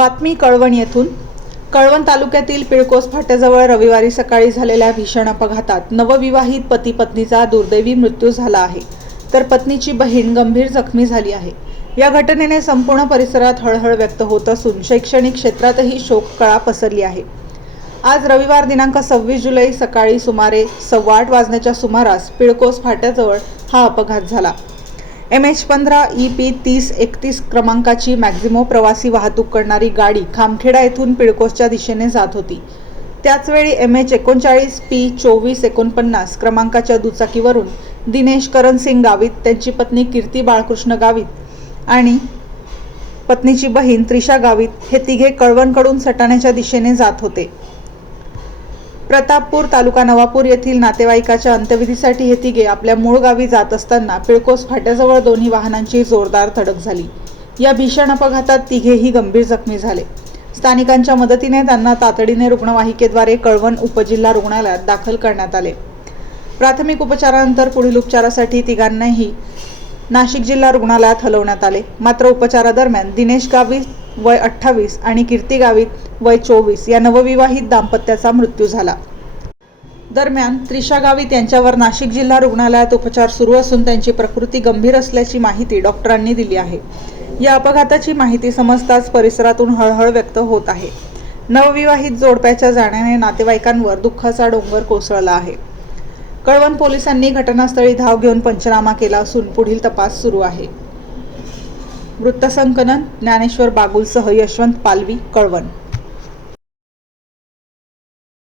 बातमी कळवण येथून। कळवण तालुक्यातील पिळकोस फाट्याजवळ रविवारी सकाळी झालेल्या भीषण अपघातात नवविवाहित पती पत्नीचा दुर्दैवी मृत्यू झाला आहे, तर पत्नीची बहीण गंभीर जखमी झाली आहे। या घटनेने संपूर्ण परिसरात हळहळ व्यक्त होत असून शैक्षणिक क्षेत्रातही शोककळा पसरली आहे। आज रविवार दिनांक 26 जुलै सकाळी सुमारे 8:15 वाजण्याच्या सुमारास पिळकोस फाट्याजवळ हा अपघात झाला। MH15 EP 3031 क्रमांकाची मॅक्झिमो प्रवासी वाहतूक करणारी गाडी खामखेडा येथून पिळकोसच्या दिशेने जात होती। त्याचवेळी MH39 P 2449 क्रमांकाच्या दुचाकीवरून दिनेश करण सिंग गावित, त्यांची पत्नी कीर्ती बाळकृष्ण गावित आणि पत्नीची बहीण त्रिशा गावित हे तिघे कळवणकडून सटाण्याच्या दिशेने जात होते। प्रतापपूर तालुका नवापूर येथील नातेवाईकाच्या अंत्यविधीसाठी हे तिघे आपल्या मूळ गावी जात असताना पिळकोस फाट्याजवळ दोन्ही वाहनांची जोरदार धडक झाली। या भीषण अपघातात तिघेही गंभीर जखमी झाले। स्थानिकांच्या मदतीने त्यांना तातडीने रुग्णवाहिकेद्वारे कळवण उपजिल्हा रुग्णालयात दाखल करण्यात आले। प्राथमिक उपचारानंतर पुढील उपचारासाठी तिघांनाही नाशिक जिल्हा रुग्णालयात हलवण्यात आले। मात्र उपचारादरम्यान दिनेश गावित वय 28 आणि कीर्ती गावित वय 24 या नवविवाहित दाम्पत्याचा मृत्यू झाला। दरम्यान त्रिशा गावित यांच्यावर नाशिक जिल्हा रुग्णालयात उपचार सुरू असून त्यांची प्रकृती गंभीर असल्याची माहिती डॉक्टरांनी दिली आहे। या अपघाताची माहिती समजताच परिसरातून हळहळ व्यक्त होत आहे। नवविवाहित जोडप्याच्या जाण्याने नातेवाईकांवर दुःखाचा डोंगर कोसळला आहे। कळवण पोलिसांनी घटनास्थळी धाव घेऊन पंचनामा केला असून पुढील तपास सुरू आहे। वृत्तसंकलन ज्ञानेश्वर बागुलसह यशवंत पालवी, कळवण।